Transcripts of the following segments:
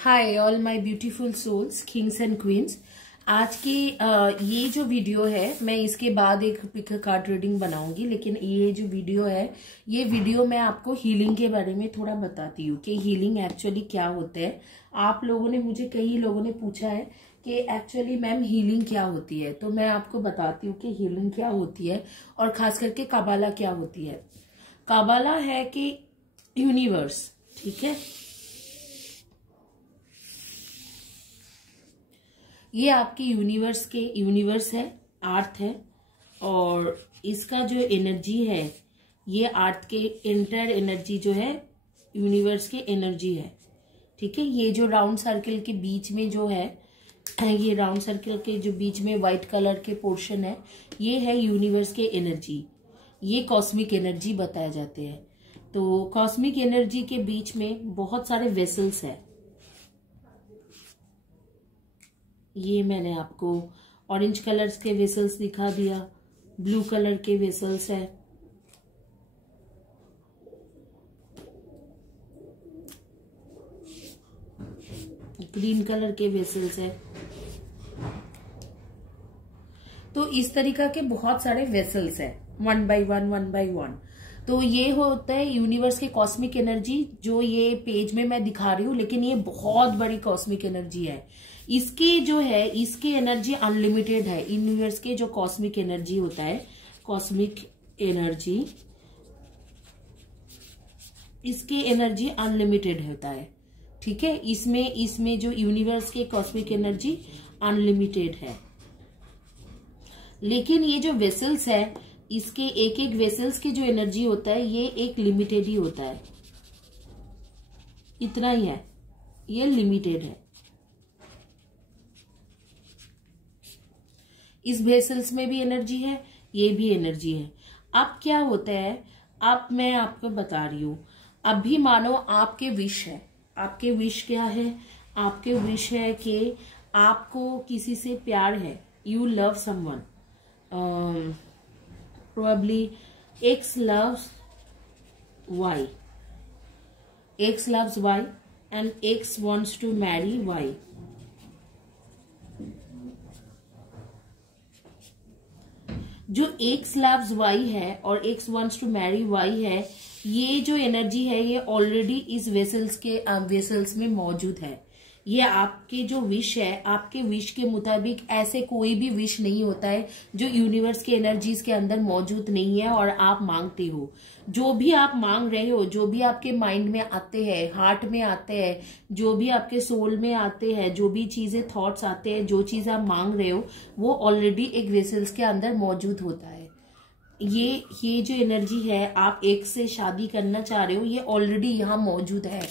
Hi all my beautiful souls, kings and queens. आज की ये जो वीडियो है, मैं इसके बाद एक पिक कार्ड रीडिंग बनाऊंगी, लेकिन ये जो वीडियो है, ये वीडियो मैं आपको हीलिंग के बारे में थोड़ा बताती हूँ कि हीलिंग एक्चुअली क्या होता है। आप लोगों ने मुझे, कई लोगों ने पूछा है कि एक्चुअली मैम हीलिंग क्या होती है, तो मैं आपको बताती हूँ कि हीलिंग क्या होती है और खास करके काबाला क्या होती है। काबाला है कि यूनिवर्स, ठीक है, ये आपके यूनिवर्स है, अर्थ है, और इसका जो एनर्जी है, ये अर्थ के इंटर एनर्जी जो है यूनिवर्स के एनर्जी है, ठीक है। ये जो राउंड सर्कल के बीच में जो है, ये राउंड सर्कल के जो बीच में व्हाइट कलर के पोर्शन है, ये है यूनिवर्स के एनर्जी। ये कॉस्मिक एनर्जी बताए जाते हैं। तो कॉस्मिक एनर्जी के बीच में बहुत सारे वेसल्स है। ये मैंने आपको ऑरेंज कलर्स के वेसल्स दिखा दिया, ब्लू कलर के वेसल्स है, ग्रीन कलर के वेसल्स है। तो इस तरीका के बहुत सारे वेसल्स है, वन बाय वन। तो ये होता है यूनिवर्स के कॉस्मिक एनर्जी, जो ये पेज में मैं दिखा रही हूँ, लेकिन ये बहुत बड़ी कॉस्मिक एनर्जी है। इसके जो है, इसकी एनर्जी अनलिमिटेड है। यूनिवर्स के जो कॉस्मिक एनर्जी होता है, कॉस्मिक एनर्जी, इसकी एनर्जी अनलिमिटेड होता है, ठीक है। इसमें जो यूनिवर्स के कॉस्मिक एनर्जी अनलिमिटेड है, लेकिन ये जो वेसल्स है, इसके एक एक वेसल्स की जो एनर्जी होता है, ये एक लिमिटेड ही होता है, इतना ही है, ये लिमिटेड है। इस वेसल्स में भी एनर्जी है, ये भी एनर्जी है। अब क्या होता है, अब मैं आपको बता रही हूं। अभी मानो आपके विश है, आपके विश क्या है, आपके विश है कि आपको किसी से प्यार है, you love someone, probably X loves Y, X loves Y and X wants to marry Y। जो X loves Y है और X wants to marry Y है, ये जो एनर्जी है, ये ऑलरेडी इस वेसल्स में मौजूद है। ये आपके जो विश है, आपके विश के मुताबिक ऐसे कोई भी विश नहीं होता है जो यूनिवर्स के एनर्जीज के अंदर मौजूद नहीं है और आप मांगते हो। जो भी आप मांग रहे हो, जो भी आपके माइंड में आते हैं, हार्ट में आते हैं, जो भी आपके सोल में आते हैं, जो भी चीजें थॉट्स आते हैं, जो चीज आप मांग रहे हो, वो ऑलरेडी एक वेसल्स के अंदर मौजूद होता है। ये जो एनर्जी है, आप एक से शादी करना चाह रहे हो, ये ऑलरेडी यहाँ मौजूद है,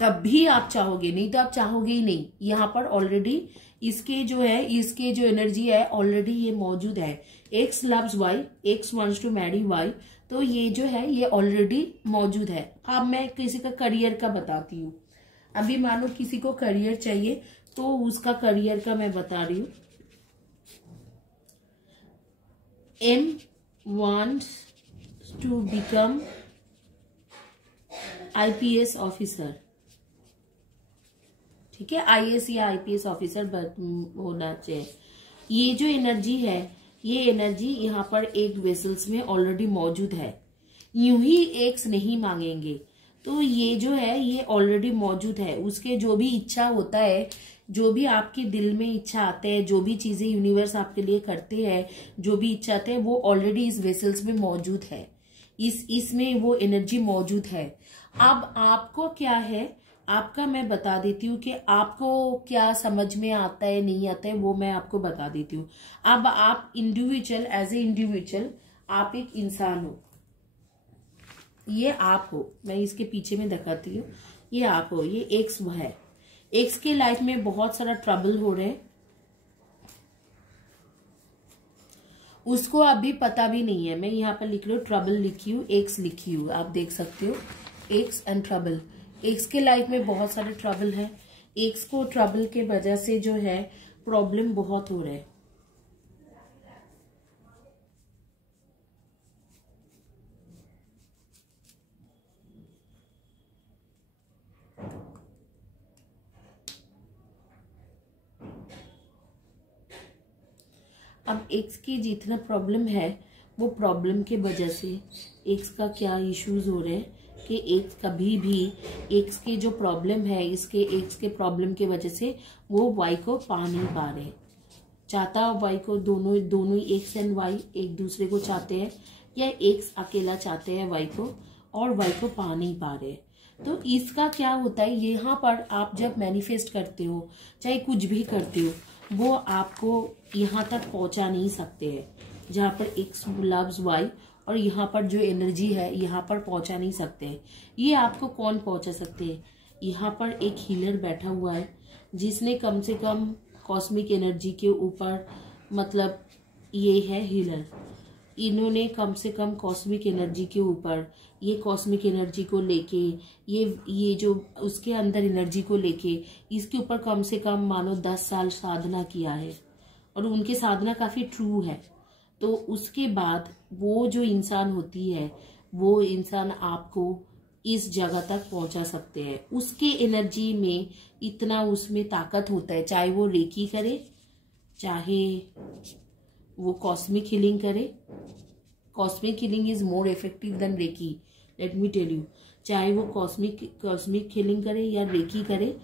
तब भी आप चाहोगे, नहीं तो आप चाहोगे ही नहीं। यहाँ पर ऑलरेडी इसके जो एनर्जी है, ऑलरेडी ये मौजूद है। X loves Y, X wants to marry Y, तो ये जो है, ये ऑलरेडी मौजूद है। अब मैं किसी का करियर का बताती हूँ। अभी मानो किसी को करियर चाहिए, तो उसका करियर का मैं बता रही हूँ। M wants to become IPS officer, ठीक है, IAS या IPS ऑफिसर होना चाहिए। ये जो एनर्जी है, ये एनर्जी यहाँ पर एक वेसल्स में ऑलरेडी मौजूद है। यूं ही एक्स नहीं मांगेंगे, तो ये जो है, ये ऑलरेडी मौजूद है। उसके जो भी इच्छा होता है, जो भी आपके दिल में इच्छा आते हैं, जो भी चीजें यूनिवर्स आपके लिए करते हैं, जो भी इच्छा आते हैं, वो ऑलरेडी इस वेसल्स में मौजूद है। इसमें वो एनर्जी मौजूद है। अब आपको क्या है, आपका मैं बता देती हूँ कि आपको क्या समझ में आता है, नहीं आता है, वो मैं आपको बता देती हूँ। अब आप इंडिविजुअल, एज ए इंडिविजुअल, आप एक इंसान हो, ये आप हो, मैं इसके पीछे में दिखाती हूँ, ये आप हो, ये एक्स है। एक्स के लाइफ में बहुत सारा ट्रबल हो रहे हैं, उसको अभी पता भी नहीं है। मैं यहाँ पर लिख रही हूँ, ट्रबल लिखी हूँ, एक्स लिखी हूँ, आप देख सकते हो, एक्स एंड ट्रबल। एक्स के लाइफ में बहुत सारे ट्रबल है। एक्स को ट्रबल के वजह से जो है प्रॉब्लम बहुत हो रहा है। अब एक्स की जितना प्रॉब्लम है वो प्रॉब्लम के वजह से एक्स का क्या इश्यूज हो रहे हैं कि एक्स कभी भी एक्स की जो प्रॉब्लम है इसके एक्स के प्रॉब्लम के वजह से वो वाई को पा नहीं पा रहे। चाहता वाई को दोनों ही एक्स एंड वाई एक दूसरे को चाहते हैं या एक्स अकेला चाहते हैं वाई को और वाई को पा नहीं पा रहे। तो इसका क्या होता है, यहाँ पर आप जब मैनिफेस्ट करते हो चाहे कुछ भी करते हो वो आपको यहाँ तक पहुंचा नहीं सकते हैं जहाँ पर एक्स लव्स वाई, और यहाँ पर जो एनर्जी है यहाँ पर पहुंचा नहीं सकते हैं। ये आपको कौन पहुंचा सकते हैं, यहाँ पर एक हीलर बैठा हुआ है जिसने कम से कम कॉस्मिक एनर्जी के ऊपर, मतलब ये है हीलर, इन्होंने कम से कम कॉस्मिक एनर्जी के ऊपर, ये कॉस्मिक एनर्जी को लेके ये जो उसके अंदर एनर्जी को लेके इसके ऊपर कम से कम मानो 10 साल साधना किया है और उनकी साधना काफी ट्रू है। तो उसके बाद वो जो इंसान होती है वो इंसान आपको इस जगह तक पहुंचा सकते हैं। उसके एनर्जी में इतना उसमें ताकत होता है, चाहे वो रेकी करे, चाहे वो कॉस्मिक हीलिंग करे। Cosmic healing is more effective than reiki, let me tell you. चाहे वो कॉस्मिक हीलिंग करे या रेकी करे,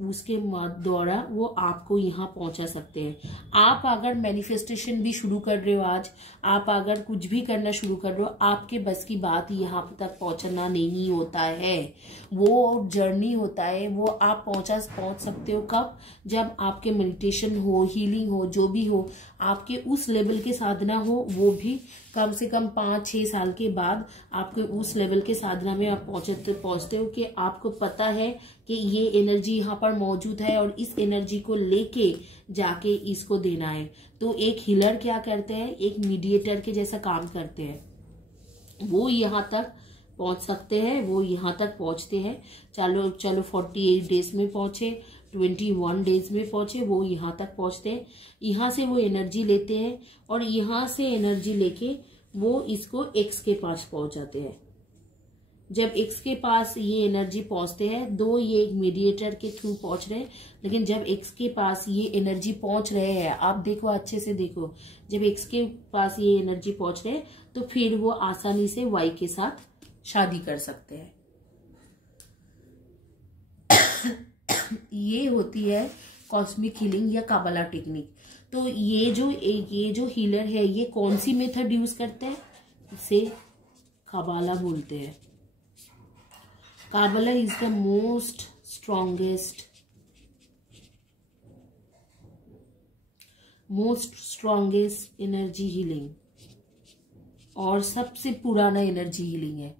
उसके द्वारा वो आपको यहाँ पहुंचा सकते हैं। आप अगर मैनिफेस्टेशन भी शुरू कर रहे हो आज, आप अगर कुछ भी करना शुरू कर रहे हो, आपके बस की बात यहाँ तक पहुंचना नहीं होता है, वो जर्नी होता है। वो आप पहुंच सकते हो कब, जब आपके मेडिटेशन हो, हीलिंग हो, जो भी हो, आपके उस लेवल के साधना हो, वो भी कम से कम 5-6 साल के बाद आपके उस लेवल के साधना में आप पहुंचते हो कि आपको पता है कि ये एनर्जी यहाँ पर मौजूद है और इस एनर्जी को लेके जाके इसको देना है। तो एक हीलर क्या करते हैं, एक मीडिएटर के जैसा काम करते हैं। वो यहाँ तक पहुंच सकते हैं, वो यहाँ तक पहुंचते हैं। चलो 48 डेज में पहुंचे, 21 डेज में पहुंचे, वो यहाँ तक पहुंचते हैं। यहाँ से वो एनर्जी लेते हैं और यहाँ से एनर्जी लेके वो इसको एक्स के पास पहुंच जाते हैं। जब एक्स के पास ये एनर्जी पहुंचते हैं, दो ये एक मीडिएटर के थ्रू पहुंच रहे हैं, लेकिन जब एक्स के पास ये एनर्जी पहुंच रहे हैं, आप देखो अच्छे से देखो, जब एक्स के पास ये एनर्जी पहुंच रहे हैं तो फिर वो आसानी से वाई के साथ शादी कर सकते हैं। ये होती है कॉस्मिक हीलिंग या काबला टेक्निक। तो ये जो हीलर है ये कौन सी मेथड यूज करते हैं, इसे काबला बोलते हैं। Kabbalah is the most strongest energy healing और सबसे पुराना एनर्जी हीलिंग है,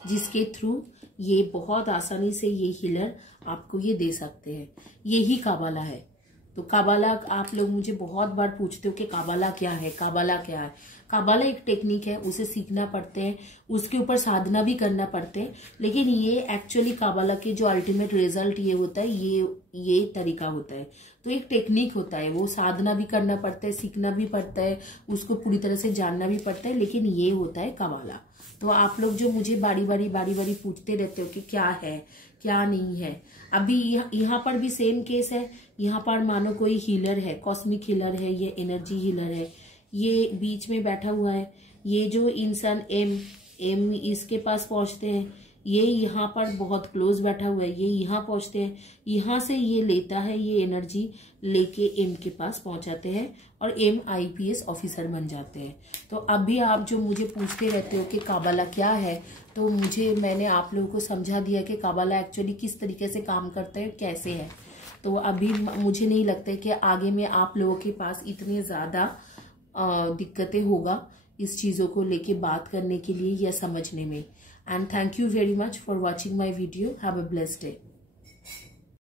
जिसके थ्रू ये बहुत आसानी से ये हीलर आपको ये दे सकते हैं। यही काबला है। तो काबला, आप लोग मुझे बहुत बार पूछते हो कि काबला क्या है, काबला क्या है। काबला एक टेक्निक है, उसे सीखना पड़ते हैं, उसके ऊपर साधना भी करना पड़ते हैं, लेकिन ये एक्चुअली काबला के जो अल्टीमेट रिजल्ट ये होता है, ये तरीका होता है। तो एक टेक्निक होता है, वो साधना भी करना पड़ता है, सीखना भी पड़ता है, उसको पूरी तरह से जानना भी पड़ता है, लेकिन ये होता है काबला। तो आप लोग जो मुझे बारी बारी पूछते रहते हो कि क्या है क्या नहीं है, अभी यहाँ पर भी सेम केस है। यहाँ पर मानो कोई हीलर है, कॉस्मिक हीलर है, ये एनर्जी हीलर है, ये बीच में बैठा हुआ है। ये जो इंसान एम इसके पास पहुंचते हैं, ये यहाँ पर बहुत क्लोज बैठा हुआ है, ये यहाँ पहुंचते हैं, यहाँ से ये लेता है, ये एनर्जी लेके एम के पास पहुंचाते हैं और एम IPS ऑफिसर बन जाते हैं। तो अभी आप जो मुझे पूछते रहते हो कि काबला क्या है, तो मैंने आप लोगों को समझा दिया कि काबला एक्चुअली किस तरीके से काम करता है, कैसे है। तो अभी मुझे नहीं लगता कि आगे में आप लोगों के पास इतनी ज़्यादा दिक्कतें होगा इस चीज़ों को लेके बात करने के लिए या समझने में। And thank you very much for watching my video. Have a blessed day.